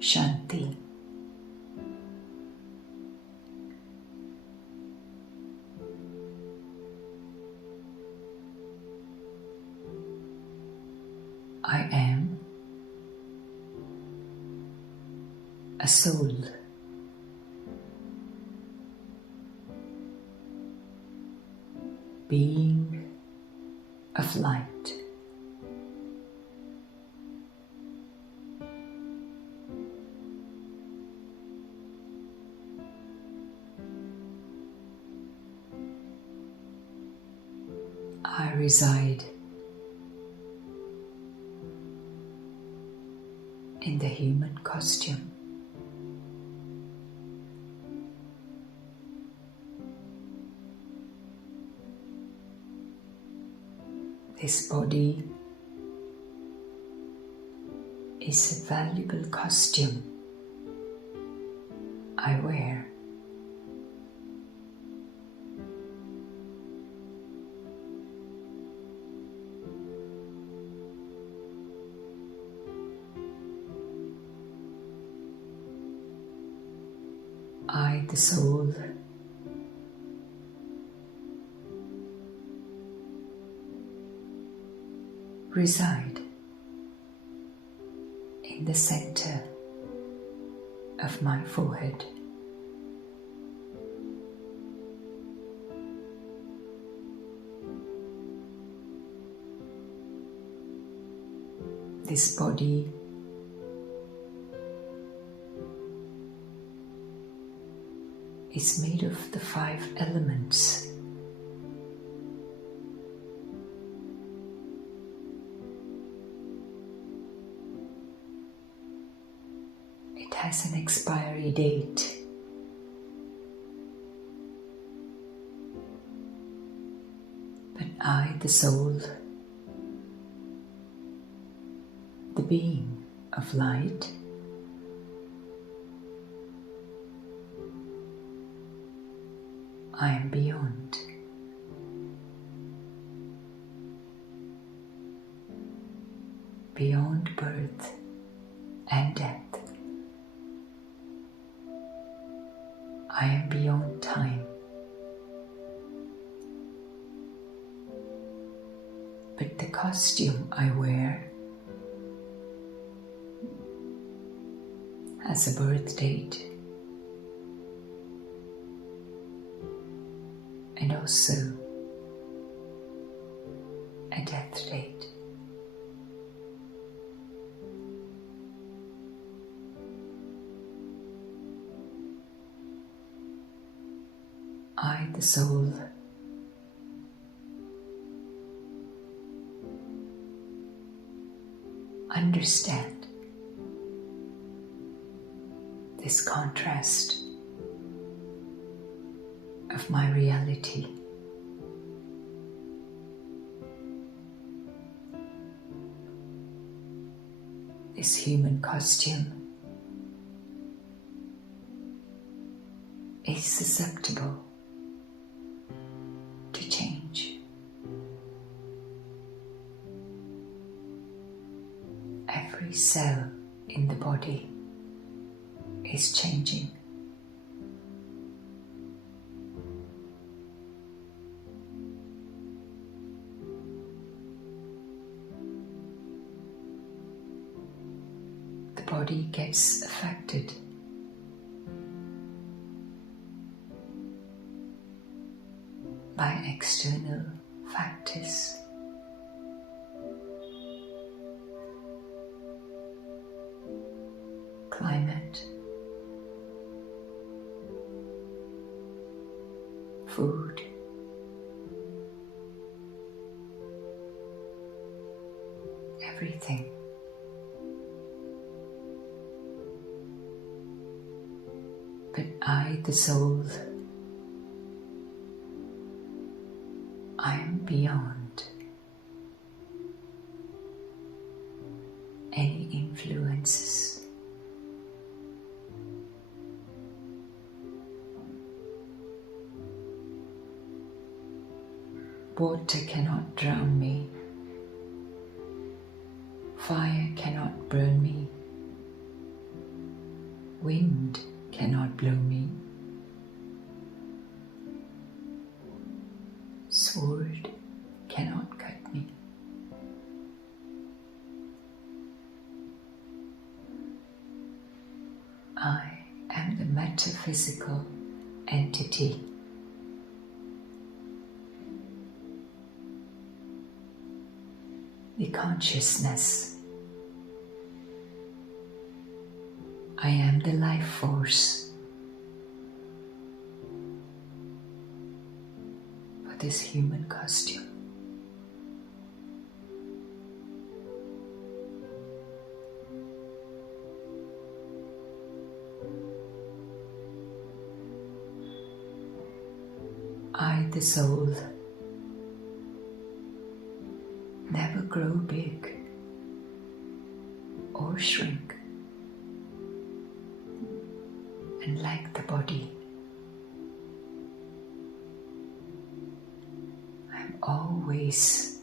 Shanti. I am a soul. Being of light. I reside in the human costume. This body is a valuable costume I wear. I, the soul, reside in the center of my forehead. This body is made of the 5 elements. It has an expiry date. But I, the soul, the being of light, I am beyond. Beyond birth and death. I am beyond time. But the costume I wear has a birth date and also a death date. I, the soul, understand this contrast of my reality. This human costume is susceptible to change. Every cell in the body is changing. The body gets affected by external factors. Climate, food, everything. But I, the soul, I am beyond any influences. Water cannot drown me. Fire cannot burn me. Wind cannot blow me. Sword cannot cut me. I am the metaphysical entity. The consciousness. I am the life force for this human costume. I, the soul, never grow big or shrink, and like the body, I'm always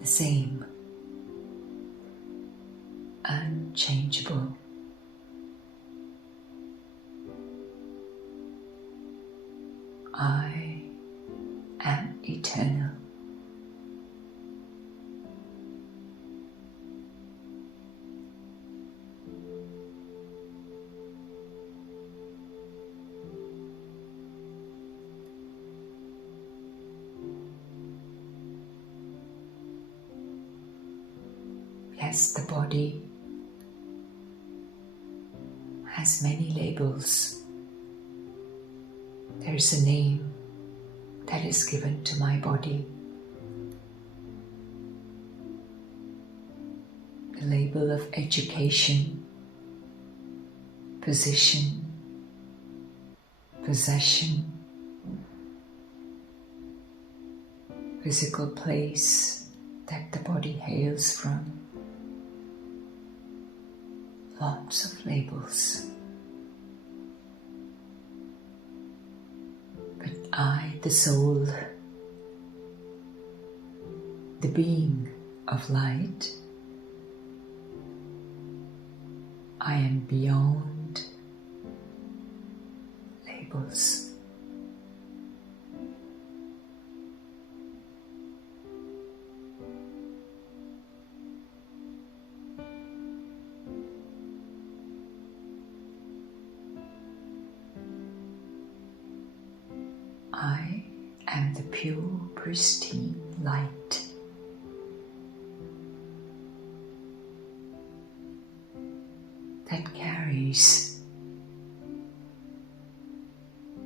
the same, unchangeable. I am eternal. Yes, the body has many labels. There is a name that is given to my body. The label of education, position, possession, physical place that the body hails from. Lots of labels. But I, the soul, the being of light, I am beyond labels. I am the pure, pristine light. That carries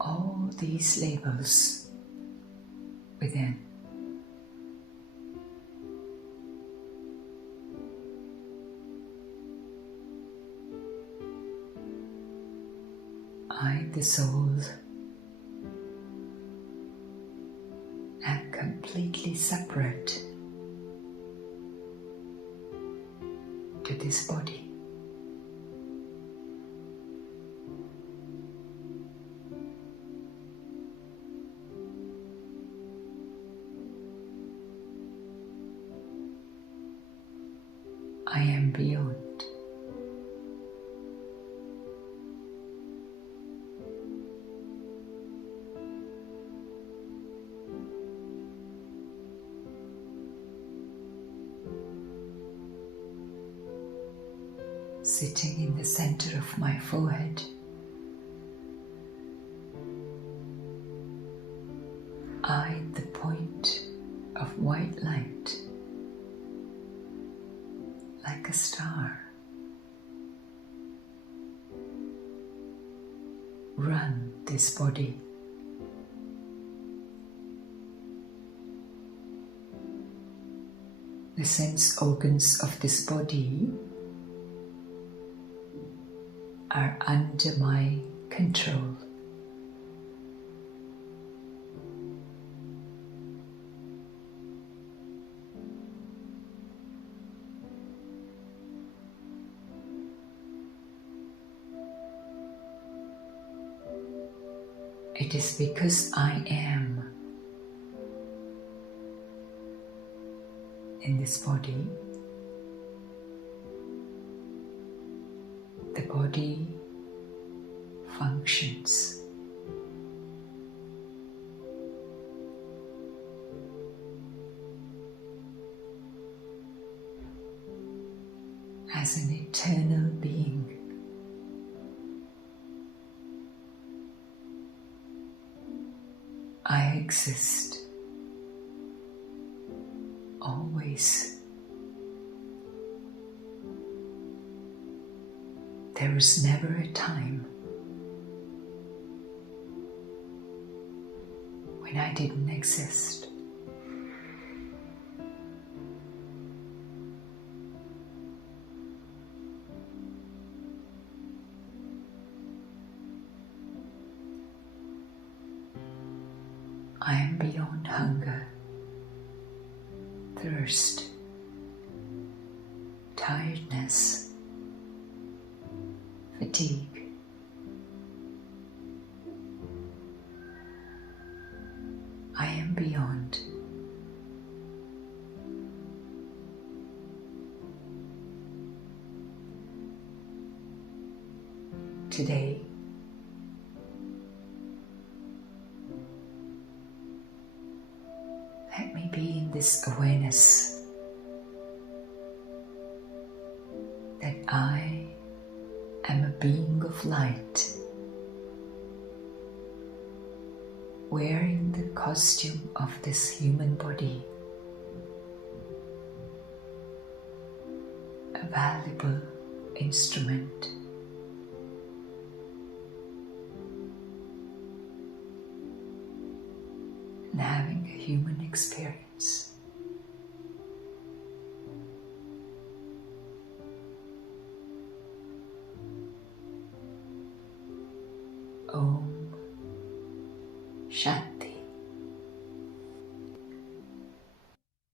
all these labels within. I, the soul, am completely separate to this body. I am beyond. Sitting in the center of my forehead, I, the point of white light, like a star, run this body. The sense organs of this body are under my control. It is because I am in this body, the body functions. As an eternal being, I exist always. There is never a time when I didn't exist. I am beyond hunger, thirst, tiredness, fatigue. I am beyond. Today, let me be in this awareness that I am a being of light, wearing the costume of this human body, a valuable instrument. And having a human experience. Om Shanti.